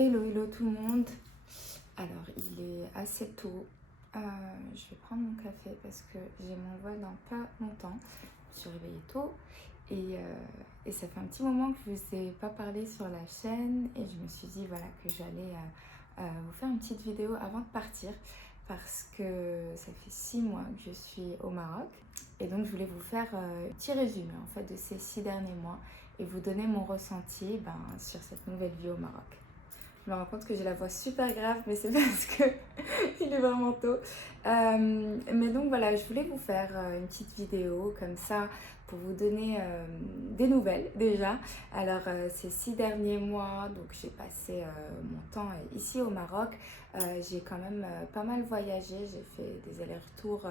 Hello, hello tout le monde. Alors, il est assez tôt. Je vais prendre mon café parce que j'ai mon vol dans pas longtemps. Je me suis réveillée tôt et ça fait un petit moment que je vous ai pas parlé sur la chaîne et je me suis dit voilà que j'allais vous faire une petite vidéo avant de partir parce que ça fait 6 mois que je suis au Maroc et donc je voulais vous faire un petit résumé en fait de ces 6 derniers mois et vous donner mon ressenti sur cette nouvelle vie au Maroc. Je me rends compte que j'ai la voix super grave, mais c'est parce que il est vraiment tôt. Mais donc voilà, je voulais vous faire une petite vidéo comme ça pour vous donner des nouvelles déjà. Alors ces 6 derniers mois, donc j'ai passé mon temps ici au Maroc. J'ai quand même pas mal voyagé. J'ai fait des allers-retours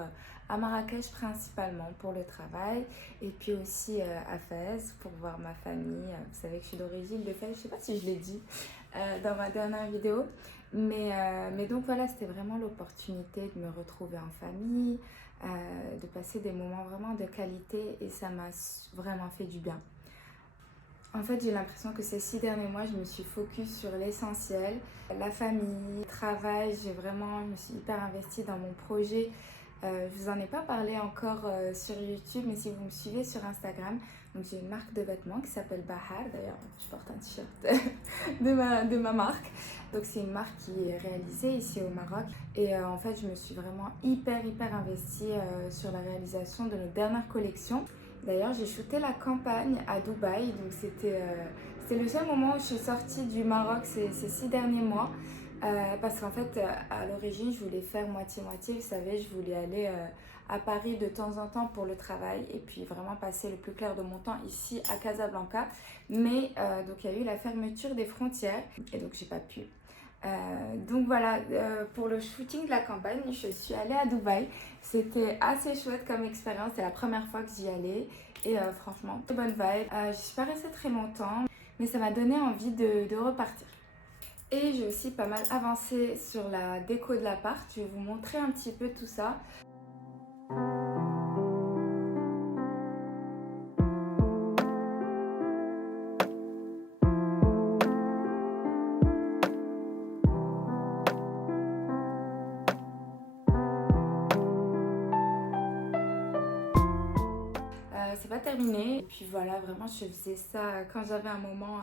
à Marrakech principalement pour le travail et puis aussi à Fès pour voir ma famille. Vous savez que je suis d'origine de Fès, je sais pas si je l'ai dit dans ma dernière vidéo. Mais donc voilà, c'était vraiment l'opportunité de me retrouver en famille, de passer des moments vraiment de qualité et ça m'a vraiment fait du bien. En fait, j'ai l'impression que ces 6 derniers mois, je me suis focus sur l'essentiel, la famille, le travail. Je me suis hyper investie dans mon projet. Je vous en ai pas parlé encore sur YouTube, mais si vous me suivez sur Instagram, donc j'ai une marque de vêtements qui s'appelle Bahar. D'ailleurs, je porte un t-shirt de ma marque. Donc c'est une marque qui est réalisée ici au Maroc. Et en fait, je me suis vraiment hyper investie sur la réalisation de nos dernières collections. D'ailleurs, j'ai shooté la campagne à Dubaï, donc c'était le seul moment où je suis sortie du Maroc ces 6 derniers mois. Parce qu'en fait, à l'origine, je voulais faire moitié-moitié. Vous savez, je voulais aller à Paris de temps en temps pour le travail et puis vraiment passer le plus clair de mon temps ici à Casablanca. Mais donc, il y a eu la fermeture des frontières et donc, j'ai pas pu. Donc voilà, pour le shooting de la campagne, je suis allée à Dubaï. C'était assez chouette comme expérience, c'est la première fois que j'y allais et franchement, très bonne vibe. Je suis pas restée très longtemps, mais ça m'a donné envie de repartir. Et j'ai aussi pas mal avancé sur la déco de l'appart, je vais vous montrer un petit peu tout ça. C'est pas terminé. Et puis voilà, vraiment, je faisais ça quand j'avais un moment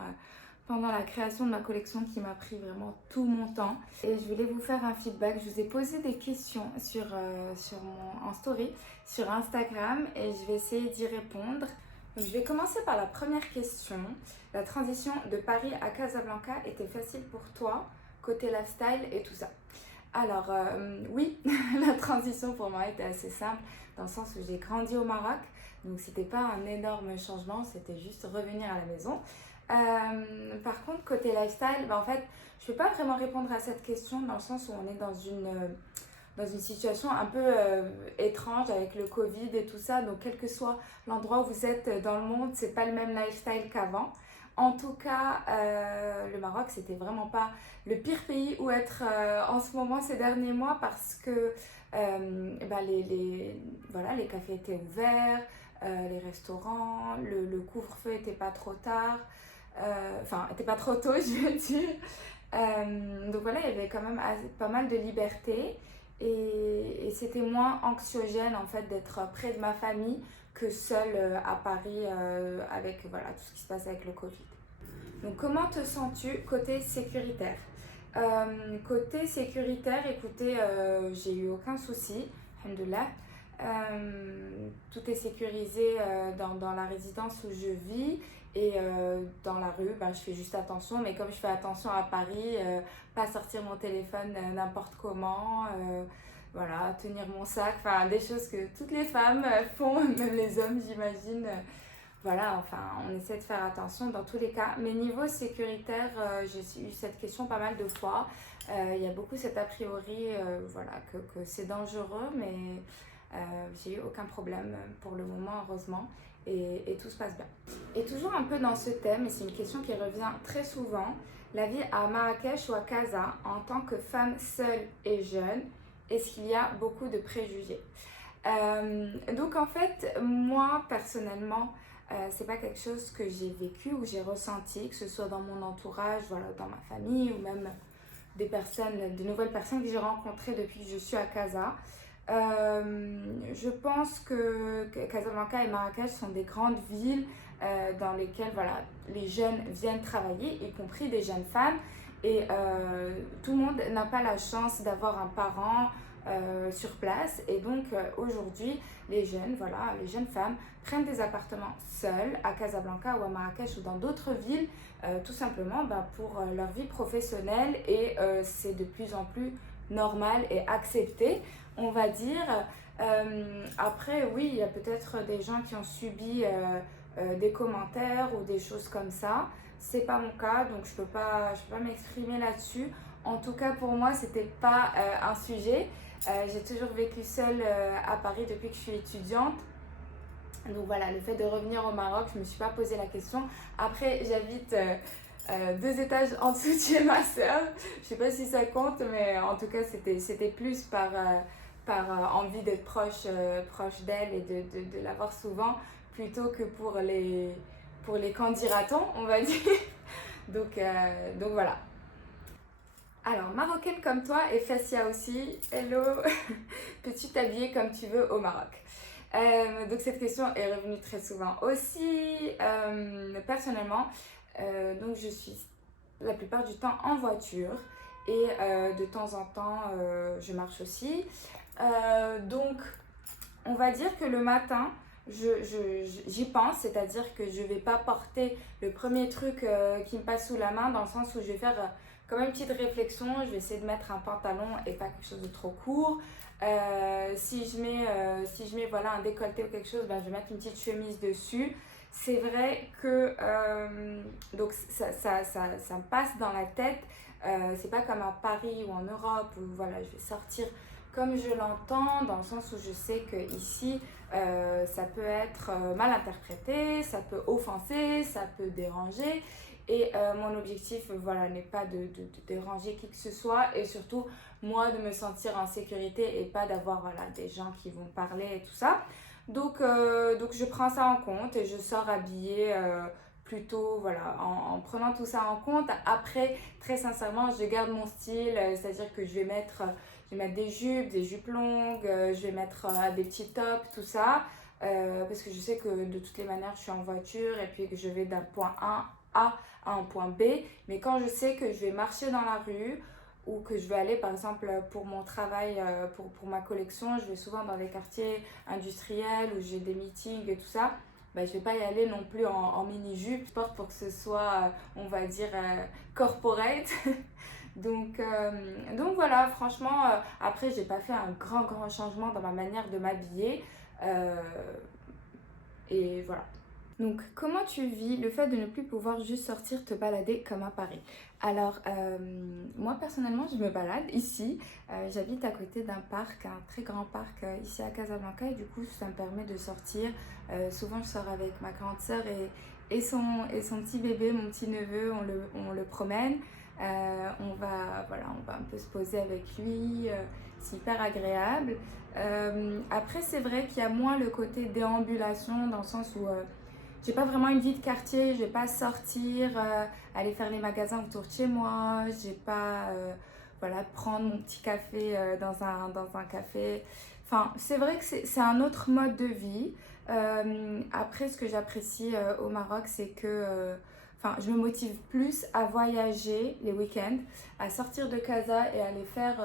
pendant la création de ma collection qui m'a pris vraiment tout mon temps. Et je voulais vous faire un feedback. Je vous ai posé des questions en story sur Instagram et je vais essayer d'y répondre. Donc, je vais commencer par la première question. La transition de Paris à Casablanca était facile pour toi, côté lifestyle et tout ça? Alors oui, la transition pour moi était assez simple dans le sens où j'ai grandi au Maroc, donc c'était pas un énorme changement, c'était juste revenir à la maison. Par contre, côté lifestyle, en fait, je ne peux pas vraiment répondre à cette question dans le sens où on est dans une situation un peu étrange avec le Covid et tout ça, donc quel que soit l'endroit où vous êtes dans le monde, c'est pas le même lifestyle qu'avant. En tout cas, le Maroc, c'était vraiment pas le pire pays où être en ce moment ces derniers mois parce que voilà, les cafés étaient ouverts, les restaurants, le couvre-feu était pas trop tard, enfin, était pas trop tôt, je veux dire. Donc voilà, il y avait quand même pas mal de liberté et c'était moins anxiogène en fait d'être près de ma famille que seule à Paris avec voilà, tout ce qui se passe avec le Covid. Donc comment te sens-tu côté sécuritaire? Côté sécuritaire, écoutez, j'ai eu aucun souci, alhamdoulilah. Tout est sécurisé dans la résidence où je vis et dans la rue, je fais juste attention, mais comme je fais attention à Paris, pas sortir mon téléphone n'importe comment, voilà, tenir mon sac, enfin des choses que toutes les femmes font, même les hommes j'imagine. Voilà, enfin, on essaie de faire attention dans tous les cas. Mais niveau sécuritaire, j'ai eu cette question pas mal de fois. Il y a beaucoup cet a priori voilà, que c'est dangereux, mais j'ai eu aucun problème pour le moment, heureusement. Et tout se passe bien. Et toujours un peu dans ce thème, et c'est une question qui revient très souvent, la vie à Marrakech ou à Casa en tant que femme seule et jeune, est-ce qu'il y a beaucoup de préjugés? Donc en fait, moi personnellement, c'est pas quelque chose que j'ai vécu ou j'ai ressenti, que ce soit dans mon entourage, voilà, dans ma famille ou même des nouvelles personnes que j'ai rencontrées depuis que je suis à Casa. Je pense que Casablanca et Marrakech sont des grandes villes dans lesquelles voilà, les jeunes viennent travailler, y compris des jeunes femmes. Et tout le monde n'a pas la chance d'avoir un parent sur place. Et donc aujourd'hui, les jeunes femmes prennent des appartements seules à Casablanca ou à Marrakech ou dans d'autres villes, tout simplement pour leur vie professionnelle. Et c'est de plus en plus normal et accepté, on va dire. Après, oui, il y a peut-être des gens qui ont subi des commentaires ou des choses comme ça. C'est pas mon cas, donc je peux pas m'exprimer là-dessus. En tout cas, pour moi, c'était pas un sujet. J'ai toujours vécu seule à Paris depuis que je suis étudiante. Donc voilà, le fait de revenir au Maroc, je me suis pas posé la question. Après, j'habite 2 étages en dessous de chez ma soeur. Je sais pas si ça compte, mais en tout cas, c'était plus par envie d'être proche d'elle et de la voir souvent, plutôt que pour les qu'en dira-t-on, on va dire. Donc voilà. Alors, marocaine comme toi et Fassia aussi, hello, peux-tu t'habiller comme tu veux au Maroc? Donc cette question est revenue très souvent aussi. Personnellement, donc je suis la plupart du temps en voiture et de temps en temps je marche aussi. Donc on va dire que le matin, j'y pense, c'est-à-dire que je vais pas porter le premier truc qui me passe sous la main, dans le sens où je vais faire quand même une petite réflexion. Je vais essayer de mettre un pantalon et pas quelque chose de trop court. Si je mets voilà, un décolleté ou quelque chose, je vais mettre une petite chemise dessus. C'est vrai que donc ça me passe dans la tête. C'est pas comme à Paris ou en Europe où voilà, je vais sortir comme je l'entends, dans le sens où je sais que ici ça peut être mal interprété, ça peut offenser, ça peut déranger. Et mon objectif voilà, n'est pas de déranger qui que ce soit, et surtout moi de me sentir en sécurité et pas d'avoir voilà, des gens qui vont parler et tout ça. Donc je prends ça en compte et je sors habillée plutôt voilà, en prenant tout ça en compte. Après, très sincèrement, je garde mon style, c'est-à-dire que je vais mettre des jupes longues, je vais mettre des petits tops, tout ça. Parce que je sais que de toutes les manières, je suis en voiture et puis que je vais d'un point A à un point B. Mais quand je sais que je vais marcher dans la rue ou que je vais aller par exemple pour mon travail, pour ma collection, je vais souvent dans des quartiers industriels où j'ai des meetings et tout ça. Je ne vais pas y aller non plus en mini-jupe. Je porte pour que ce soit, on va dire, corporate. Donc voilà, franchement, après, j'ai pas fait un grand changement dans ma manière de m'habiller. Euh, et voilà. Donc, comment tu vis le fait de ne plus pouvoir juste sortir te balader comme à Paris? Alors, moi personnellement, je me balade ici. J'habite à côté d'un parc, un très grand parc ici à Casablanca, et du coup, ça me permet de sortir. Souvent, je sors avec ma grande sœur et son petit bébé, mon petit neveu, on le promène. On va un peu se poser avec lui. C'est hyper agréable. Après, c'est vrai qu'il y a moins le côté déambulation dans le sens où j'ai pas vraiment une vie de quartier, je vais pas sortir, aller faire les magasins autour de chez moi, j'ai pas voilà, prendre mon petit café dans un café. Enfin, c'est vrai que c'est un autre mode de vie. Après, ce que j'apprécie au Maroc, c'est que je me motive plus à voyager les week-ends, à sortir de casa et aller faire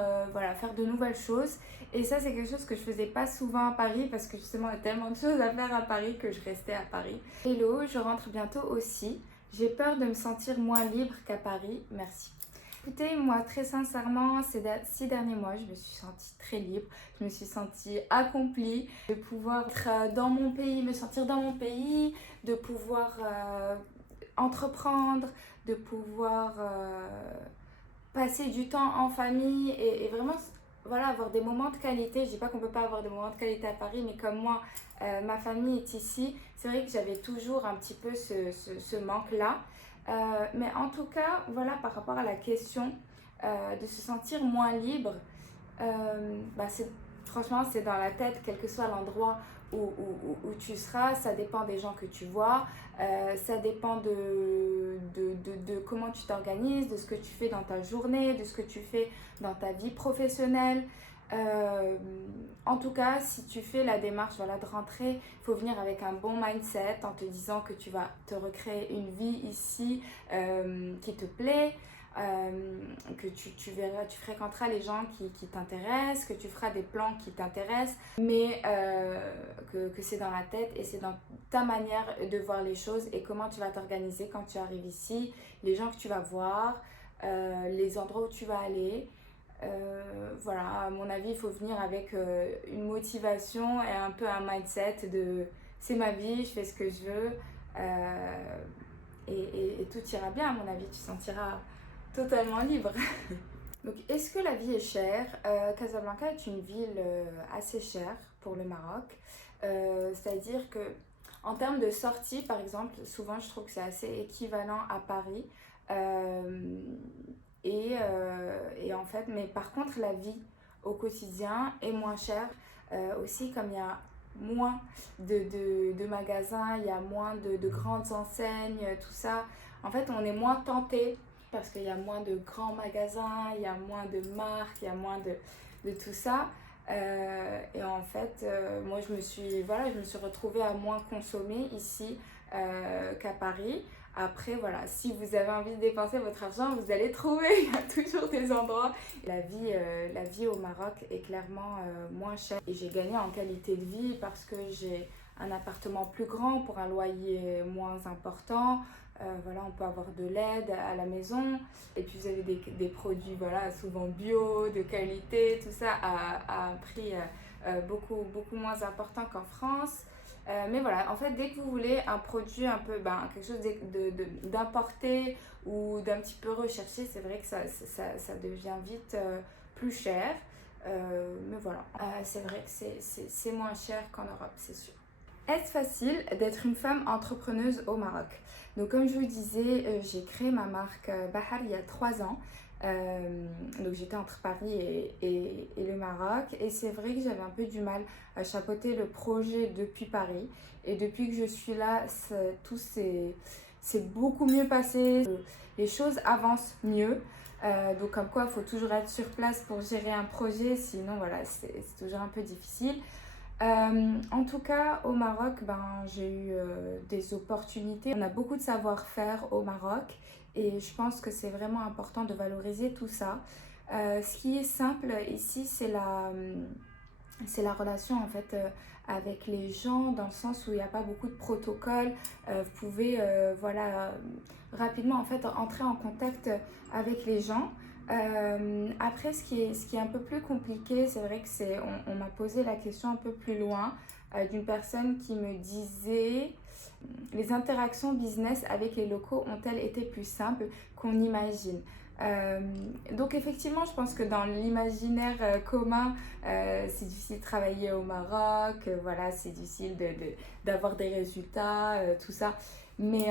de nouvelles choses. Et ça, c'est quelque chose que je faisais pas souvent à Paris parce que justement, il y a tellement de choses à faire à Paris que je restais à Paris. Hello, je rentre bientôt aussi. J'ai peur de me sentir moins libre qu'à Paris. Merci. Écoutez, moi, très sincèrement, ces 6 derniers mois, je me suis sentie très libre. Je me suis sentie accomplie de pouvoir être dans mon pays, me sentir dans mon pays, de pouvoir entreprendre, de pouvoir passer du temps en famille et vraiment voilà, avoir des moments de qualité. Je dis pas qu'on peut pas avoir des moments de qualité à Paris, mais comme moi, ma famille est ici, c'est vrai que j'avais toujours un petit peu ce manque-là. Mais en tout cas, voilà, par rapport à la question de se sentir moins libre, franchement, c'est dans la tête, quel que soit l'endroit où tu seras, ça dépend des gens que tu vois, ça dépend de comment tu t'organises, de ce que tu fais dans ta journée, de ce que tu fais dans ta vie professionnelle. Euh, En tout cas, si tu fais la démarche voilà, de rentrer, il faut venir avec un bon mindset en te disant que tu vas te recréer une vie ici qui te plaît, que tu verras, tu fréquenteras les gens qui t'intéressent, que tu feras des plans qui t'intéressent, mais que c'est dans la tête et c'est dans ta manière de voir les choses et comment tu vas t'organiser quand tu arrives ici, les gens que tu vas voir, les endroits où tu vas aller. Voilà, à mon avis, il faut venir avec une motivation et un peu un mindset de c'est ma vie, je fais ce que je veux et tout ira bien, à mon avis, tu te sentiras totalement libre. Donc, est-ce que la vie est chère? Casablanca est une ville assez chère pour le Maroc. C'est-à-dire que en termes de sortie, par exemple, souvent je trouve que c'est assez équivalent à Paris. Euh, et en fait, mais par contre, la vie au quotidien est moins chère. Aussi, comme il y a moins de magasins, il y a moins de grandes enseignes, tout ça. En fait, on est moins tenté parce qu'il y a moins de grands magasins, il y a moins de marques, il y a moins de tout ça. Et en fait, moi, je me suis retrouvée à moins consommer ici qu'à Paris. Après, voilà, si vous avez envie de dépenser votre argent, vous allez trouver, il y a toujours des endroits. La vie au Maroc est clairement moins chère. Et j'ai gagné en qualité de vie parce que j'ai un appartement plus grand pour un loyer moins important. Voilà, on peut avoir de l'aide à la maison. Et puis vous avez des produits voilà, souvent bio, de qualité, tout ça à un prix beaucoup moins important qu'en France. Mais voilà, en fait, dès que vous voulez un produit un peu, quelque chose d'importé ou d'un petit peu recherché, c'est vrai que ça devient vite plus cher. Mais voilà, c'est vrai que c'est moins cher qu'en Europe, c'est sûr. Est-ce facile d'être une femme entrepreneuse au Maroc? Donc comme je vous disais, j'ai créé ma marque Bahar il y a 3 ans. Donc j'étais entre Paris et le Maroc. Et c'est vrai que j'avais un peu du mal à chapeauter le projet depuis Paris. Et depuis que je suis là, tout c'est beaucoup mieux passé. Les choses avancent mieux. Donc comme quoi, il faut toujours être sur place pour gérer un projet. Sinon, voilà, c'est toujours un peu difficile. En tout cas, au Maroc, j'ai eu des opportunités. On a beaucoup de savoir-faire au Maroc et je pense que c'est vraiment important de valoriser tout ça. Ce qui est simple ici, c'est la relation en fait avec les gens dans le sens où il n'y a pas beaucoup de protocoles. Vous pouvez voilà, rapidement en fait entrer en contact avec les gens. Après, ce qui est un peu plus compliqué, c'est vrai que on m'a posé la question un peu plus loin d'une personne qui me disait les interactions business avec les locaux ont-elles été plus simples qu'on imagine? Donc effectivement, je pense que dans l'imaginaire commun, c'est difficile de travailler au Maroc, voilà, c'est difficile d'avoir des résultats, tout ça. Mais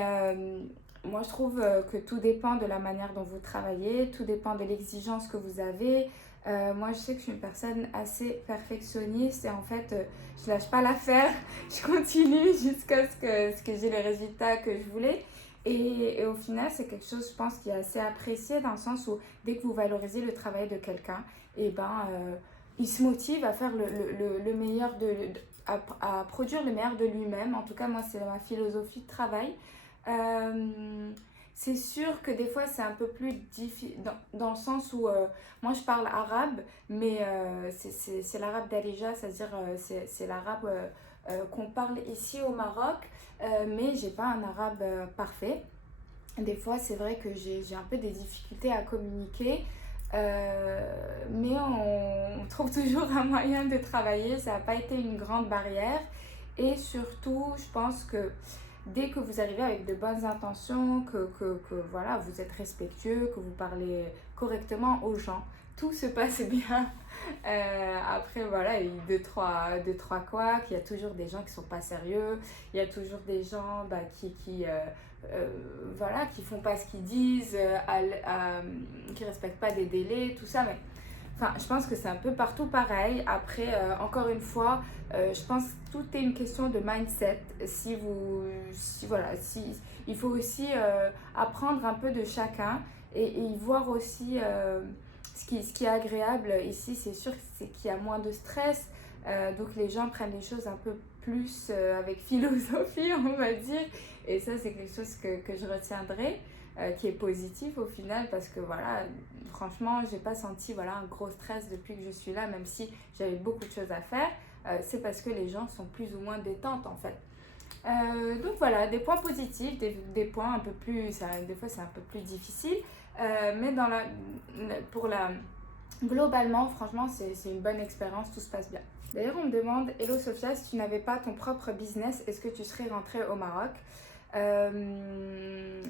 moi, je trouve que tout dépend de la manière dont vous travaillez, tout dépend de l'exigence que vous avez. Moi, je sais que je suis une personne assez perfectionniste et en fait, je lâche pas l'affaire, je continue jusqu'à ce que j'ai les résultats que je voulais. Et au final, c'est quelque chose, je pense, qui est assez apprécié dans le sens où dès que vous valorisez le travail de quelqu'un, il se motive à faire le meilleur à produire le meilleur de lui-même. En tout cas, moi, c'est ma philosophie de travail. Euh, c'est sûr que des fois c'est un peu plus difficile dans le sens où moi je parle arabe, mais c'est l'arabe d'Alija, c'est-à-dire c'est l'arabe qu'on parle ici au Maroc, mais j'ai pas un arabe parfait. Des fois c'est vrai que j'ai un peu des difficultés à communiquer, mais on trouve toujours un moyen de travailler, ça n'a pas été une grande barrière. Et surtout, je pense que dès que vous arrivez avec de bonnes intentions, voilà, vous êtes respectueux, que vous parlez correctement aux gens, tout se passe bien. Après, voilà, il y a eu deux, trois couacs, il y a toujours des gens qui sont pas sérieux, il y a toujours des gens voilà, qui font pas ce qu'ils disent, qui respectent pas des délais, tout ça. Mais Enfin, je pense que c'est un peu partout pareil. Après, encore une fois, je pense que tout est une question de mindset. Si il faut aussi apprendre un peu de chacun et y voir aussi ce qui est agréable ici. C'est sûr c'est qu'il y a moins de stress. Donc les gens prennent les choses un peu plus avec philosophie, on va dire. Et ça, c'est quelque chose que je retiendrai, qui est positif au final, parce que voilà, franchement, j'ai pas senti voilà, un gros stress depuis que je suis là, même si j'avais beaucoup de choses à faire. C'est parce que les gens sont plus ou moins détentes en fait. Donc voilà, des points positifs, des points un peu plus, des fois c'est un peu plus difficile, mais globalement, franchement, c'est une bonne expérience, tout se passe bien. D'ailleurs, on me demande, Hello Sophia, si tu n'avais pas ton propre business, est-ce que tu serais rentrée au Maroc?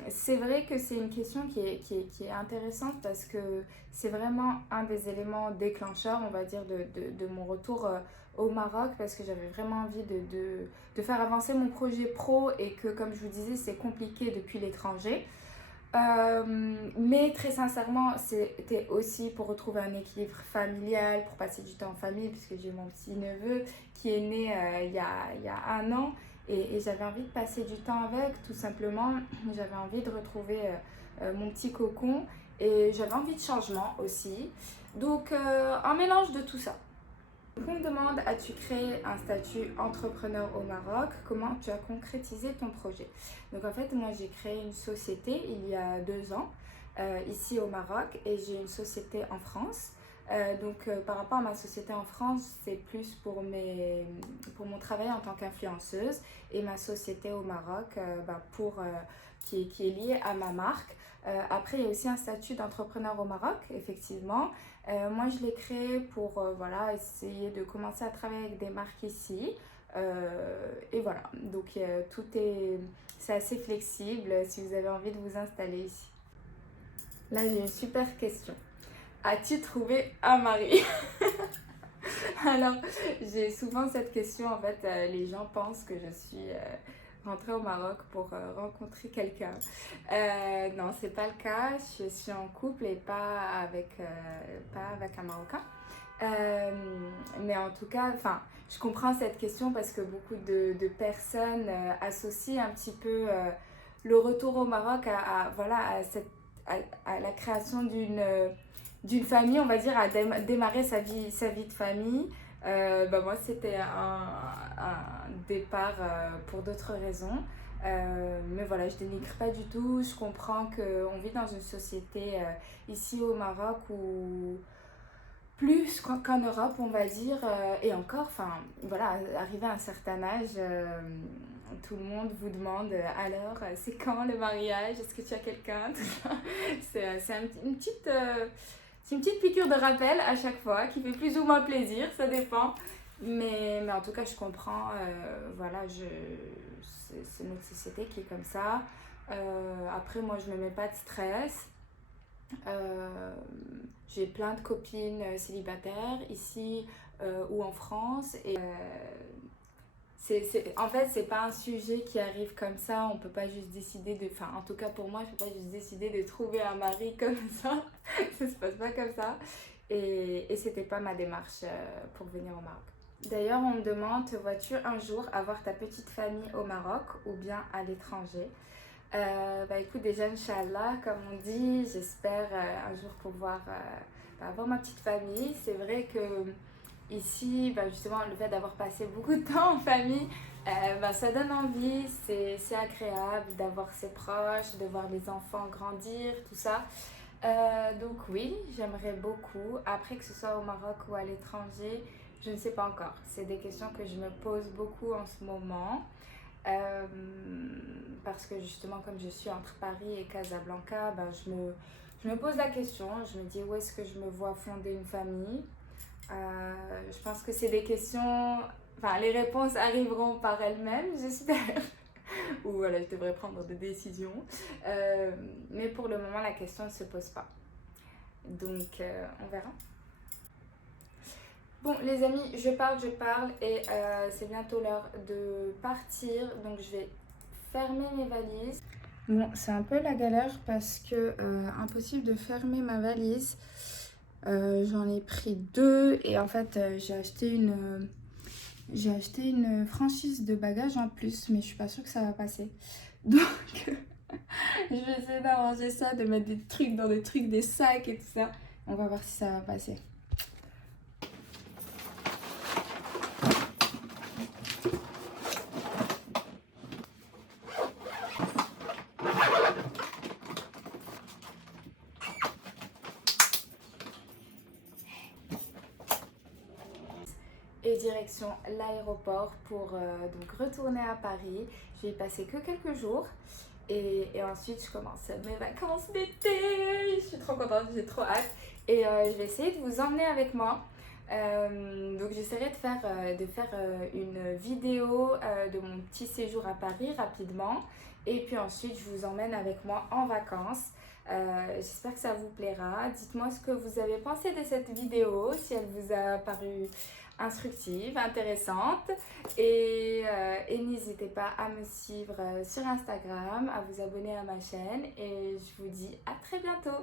C'est vrai que c'est une question qui est intéressante parce que c'est vraiment un des éléments déclencheurs, on va dire, de mon retour au Maroc, parce que j'avais vraiment envie de faire avancer mon projet pro et que, comme je vous disais, c'est compliqué depuis l'étranger. Mais très sincèrement, c'était aussi pour retrouver un équilibre familial, pour passer du temps en famille, puisque j'ai mon petit neveu qui est né il y a 1 an et j'avais envie de passer du temps avec, tout simplement. J'avais envie de retrouver mon petit cocon et j'avais envie de changement aussi. Donc, un mélange de tout ça. On me demande, as-tu créé un statut entrepreneur au Maroc? Comment tu as concrétisé ton projet? Donc en fait, moi j'ai créé une société il y a 2 ans ici au Maroc et j'ai une société en France. Par rapport à ma société en France, c'est plus pour mon travail en tant qu'influenceuse et ma société au Maroc qui est liée à ma marque. Après, il y a aussi un statut d'entrepreneur au Maroc, effectivement. Moi, je l'ai créé pour voilà, essayer de commencer à travailler avec des marques ici. Et voilà, donc c'est assez flexible si vous avez envie de vous installer ici. Là, j'ai une super question. As-tu trouvé un mari? Alors, j'ai souvent cette question, en fait, les gens pensent que je suis rentrée au Maroc pour rencontrer quelqu'un. Non, c'est pas le cas, je suis en couple et pas avec un Marocain. Mais en tout cas, enfin, je comprends cette question parce que beaucoup de personnes associent un petit peu le retour au Maroc voilà, à la création d'une famille, on va dire, à démarrer sa vie de famille. Moi, c'était un départ pour d'autres raisons. Mais voilà, je dénigre pas du tout. Je comprends qu'on vit dans une société ici au Maroc où plus qu'en Europe, on va dire, et encore, enfin, voilà, arrivé à un certain âge, tout le monde vous demande alors, c'est quand le mariage? Est-ce que tu as quelqu'un? Tout ça. C'est une petite piqûre de rappel à chaque fois qui fait plus ou moins plaisir, ça dépend. Mais en tout cas, je comprends, voilà, c'est notre société qui est comme ça. Après, moi, je ne me mets pas de stress. J'ai plein de copines célibataires ici ou en France et en fait c'est pas un sujet qui arrive comme ça, on peut pas juste décider enfin en tout cas pour moi je peux pas juste décider de trouver un mari comme ça. Ça se passe pas comme ça et c'était pas ma démarche pour venir au Maroc. D'ailleurs on me demande, te vois-tu un jour avoir ta petite famille au Maroc ou bien à l'étranger? Écoute, déjà, Inch'Allah, comme on dit, j'espère un jour pouvoir avoir ma petite famille. C'est vrai que ici, justement, le fait d'avoir passé beaucoup de temps en famille, ça donne envie, c'est agréable d'avoir ses proches, de voir les enfants grandir, tout ça. Donc oui, j'aimerais beaucoup. Après, que ce soit au Maroc ou à l'étranger, je ne sais pas encore. C'est des questions que je me pose beaucoup en ce moment. Parce que justement comme je suis entre Paris et Casablanca, je me pose la question, je me dis où est-ce que je me vois fonder une famille. Je pense que c'est des questions, enfin les réponses arriveront par elles-mêmes, j'espère. Ou voilà, je devrais prendre des décisions. Mais pour le moment la question ne se pose pas. Donc on verra. Bon les amis, je parle et c'est bientôt l'heure de partir, donc je vais fermer mes valises. Bon, c'est un peu la galère parce que impossible de fermer ma valise J'en ai pris 2 et en fait j'ai acheté une franchise de bagages en plus, mais je suis pas sûre que ça va passer. Donc je vais essayer d'arranger ça, de mettre des trucs dans des trucs, des sacs et tout ça. On va voir si ça va passer. Et direction l'aéroport pour donc retourner à Paris. Je vais y passer que quelques jours. Et ensuite, je commence mes vacances d'été. Je suis trop contente, j'ai trop hâte. Et je vais essayer de vous emmener avec moi. Donc j'essaierai de faire une vidéo de mon petit séjour à Paris rapidement. Et puis ensuite, je vous emmène avec moi en vacances. J'espère que ça vous plaira. Dites-moi ce que vous avez pensé de cette vidéo, si elle vous a paru instructive, intéressante. Et n'hésitez pas à me suivre sur Instagram, à vous abonner à ma chaîne. Et je vous dis à très bientôt.